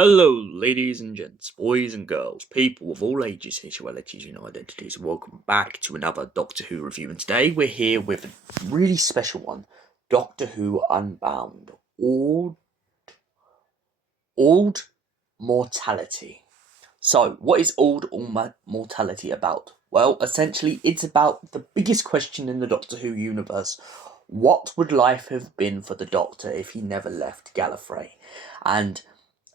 Hello, ladies and gents, boys and girls, people of all ages, sexualities, and identities. Welcome back to another Doctor Who review. And today we're here with a really special one, Doctor Who Unbound, Auld Mortality. So, what is Auld Mortality about? Well, essentially, it's about the biggest question in the Doctor Who universe. What would life have been for the Doctor if he never left Gallifrey? And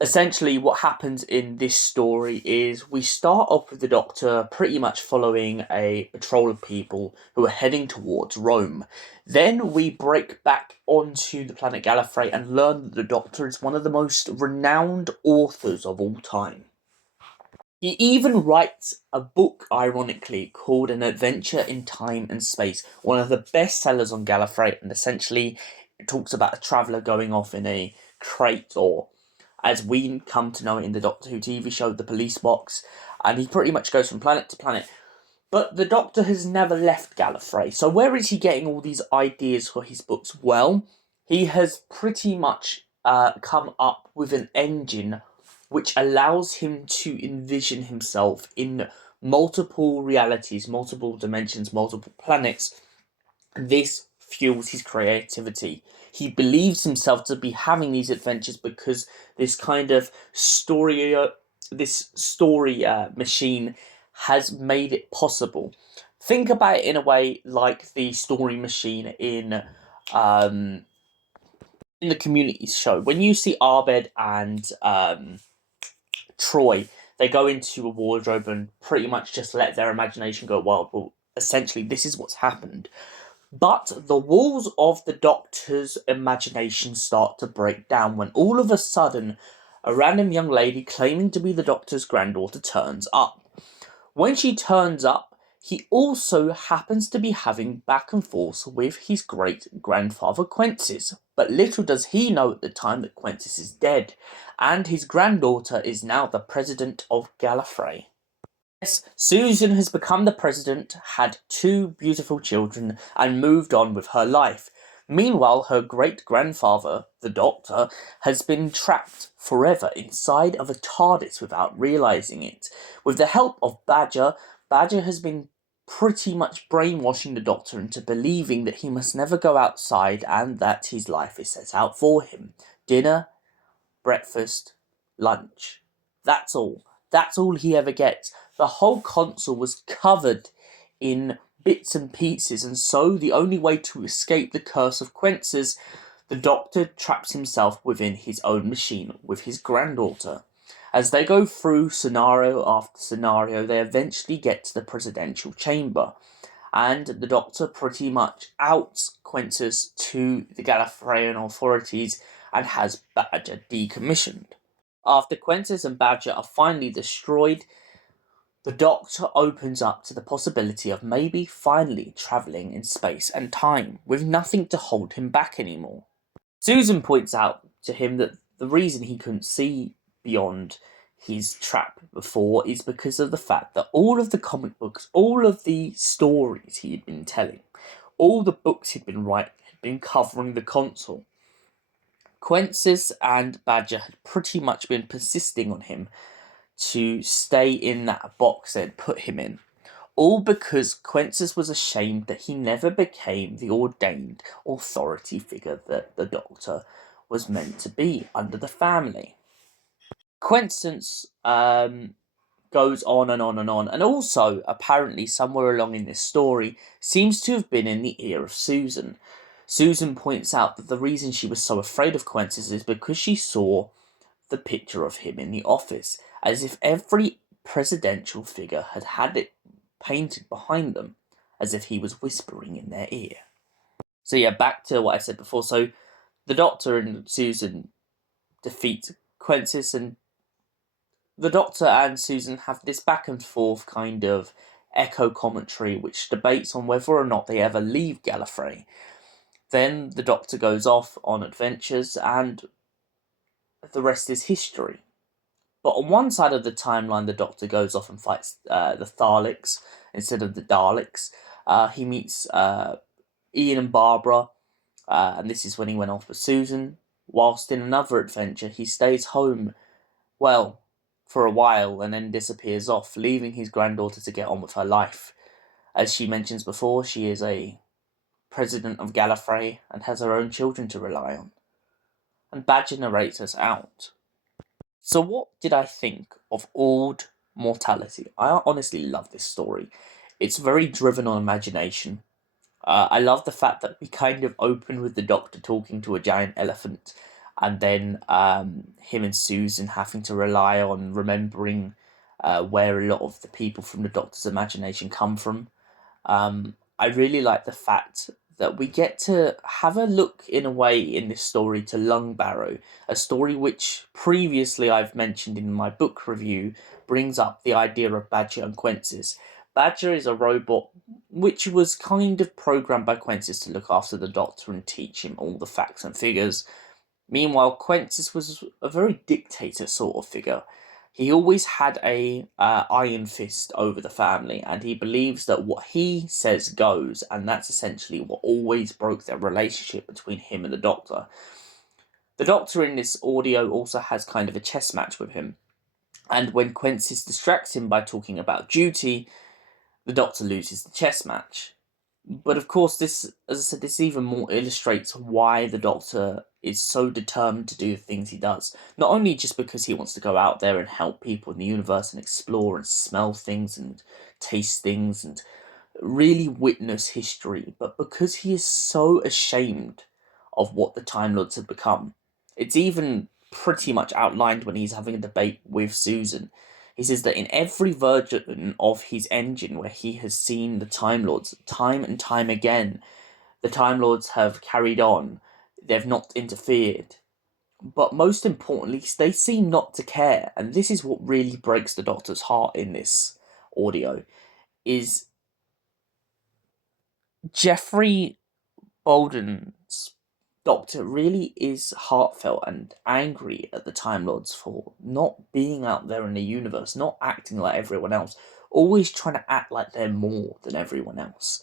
essentially what happens in this story is we start off with the Doctor pretty much following a patrol of people who are heading towards Rome. Then we break back onto the planet Gallifrey and learn that the Doctor is one of the most renowned authors of all time. He even writes a book, ironically, called An Adventure in Time and Space, one of the best sellers on Gallifrey, and essentially it talks about a traveller going off in a crate, or as we come to know it in the Doctor Who TV show, the police box, and he pretty much goes from planet to planet. But the Doctor has never left Gallifrey, so where is he getting all these ideas for his books? Well, he has pretty much come up with an engine which allows him to envision himself in multiple realities, multiple dimensions, multiple planets. This fuels his creativity. He believes himself to be having these adventures because this kind of story, machine has made it possible. Think about it in a way like the story machine in the Community show. When you see Abed and Troy, they go into a wardrobe and pretty much just let their imagination go wild. Well, essentially, this is what's happened. But the walls of the Doctor's imagination start to break down when all of a sudden a random young lady claiming to be the Doctor's granddaughter turns up. When she turns up, he also happens to be having back and forth with his great-grandfather Quentis. But little does he know at the time that Quentis is dead, and his granddaughter is now the president of Gallifrey. Yes, Susan has become the president, had two beautiful children, and moved on with her life. Meanwhile, her great-grandfather, the Doctor, has been trapped forever inside of a TARDIS without realising it. With the help of Badger, Badger has been pretty much brainwashing the Doctor into believing that he must never go outside and that his life is set out for him. Dinner, breakfast, lunch. That's all. That's all he ever gets. The whole console was covered in bits and pieces, and so the only way to escape the curse of Quences, the Doctor traps himself within his own machine with his granddaughter. As they go through scenario after scenario, they eventually get to the presidential chamber, and the Doctor pretty much outs Quences to the Gallifreyan authorities and has Badger decommissioned. After Quentis and Badger are finally destroyed, the Doctor opens up to the possibility of maybe finally travelling in space and time, with nothing to hold him back anymore. Susan points out to him that the reason he couldn't see beyond his trap before is because of the fact that all of the comic books, all of the stories he had been telling, all the books he'd been writing had been covering the console. Quensis and Badger had pretty much been persisting on him to stay in that box they'd put him in, all because Quensis was ashamed that he never became the ordained authority figure that the Doctor was meant to be under the family. Quensis goes on and on and on, and also, apparently, somewhere along in this story, seems to have been in the ear of Susan. Susan points out that the reason she was so afraid of Quentis is because she saw the picture of him in the office, as if every presidential figure had had it painted behind them, as if he was whispering in their ear. So yeah, back to what I said before. So the Doctor and Susan defeat Quentis, and the Doctor and Susan have this back and forth kind of echo commentary which debates on whether or not they ever leave Gallifrey. Then the Doctor goes off on adventures, and the rest is history. But on one side of the timeline, the Doctor goes off and fights the Thalix instead of the Daleks. He meets Ian and Barbara, and this is when he went off with Susan. Whilst in another adventure, he stays home well, for a while, and then disappears off, leaving his granddaughter to get on with her life. As she mentions before, she is a president of Gallifrey and has her own children to rely on. And Badger narrates us out. So what did I think of Auld Mortality? I honestly love this story. It's very driven on imagination. I love the fact that we kind of open with the Doctor talking to a giant elephant, and then him and Susan having to rely on remembering where a lot of the people from the Doctor's imagination come from. I really like the fact that we get to have a look in a way in this story to Lungbarrow, a story which previously I've mentioned in my book review brings up the idea of Badger and Quensis. Badger is a robot which was kind of programmed by Quensis to look after the Doctor and teach him all the facts and figures. Meanwhile, Quentis was a very dictator sort of figure. He always had a iron fist over the family, and he believes that what he says goes, and that's essentially what always broke their relationship between him and the Doctor. The Doctor in this audio also has kind of a chess match with him, and when Quentis distracts him by talking about duty, the Doctor loses the chess match. But of course, this, as I said, this even more illustrates why the Doctor is so determined to do the things he does. Not only just because he wants to go out there and help people in the universe and explore and smell things and taste things and really witness history, but because he is so ashamed of what the Time Lords have become. It's even pretty much outlined when he's having a debate with Susan. He says that in every version of his engine where he has seen the Time Lords, time and time again, the Time Lords have carried on. They've not interfered. But most importantly, they seem not to care. And this is what really breaks the Doctor's heart in this audio, is Jeffrey Bolden's Doctor really is heartfelt and angry at the Time Lords for not being out there in the universe, not acting like everyone else, always trying to act like they're more than everyone else.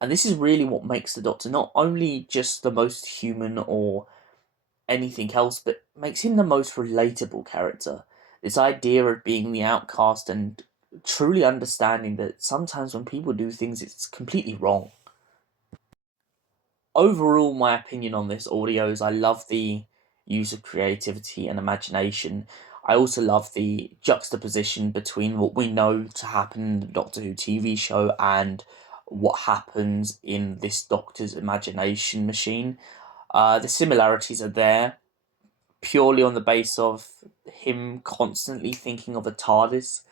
And this is really what makes the Doctor not only just the most human or anything else, but makes him the most relatable character. This idea of being the outcast and truly understanding that sometimes when people do things, it's completely wrong. Overall, my opinion on this audio is I love the use of creativity and imagination. I also love the juxtaposition between what we know to happen in the Doctor Who TV show and what happens in this Doctor's imagination machine. The similarities are there purely on the base of him constantly thinking of a TARDIS,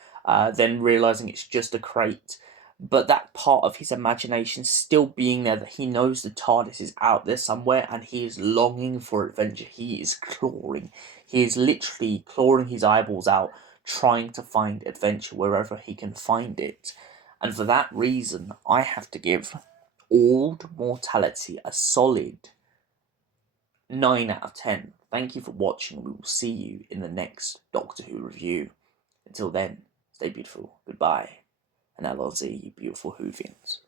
then realizing it's just a crate. But that part of his imagination still being there, that he knows the TARDIS is out there somewhere and he is longing for adventure. He is clawing. He is literally clawing his eyeballs out, trying to find adventure wherever he can find it. And for that reason, I have to give Auld Mortality a solid 9 out of 10. Thank you for watching. We will see you in the next Doctor Who review. Until then, stay beautiful. Goodbye. And LLZ, you beautiful Whovians.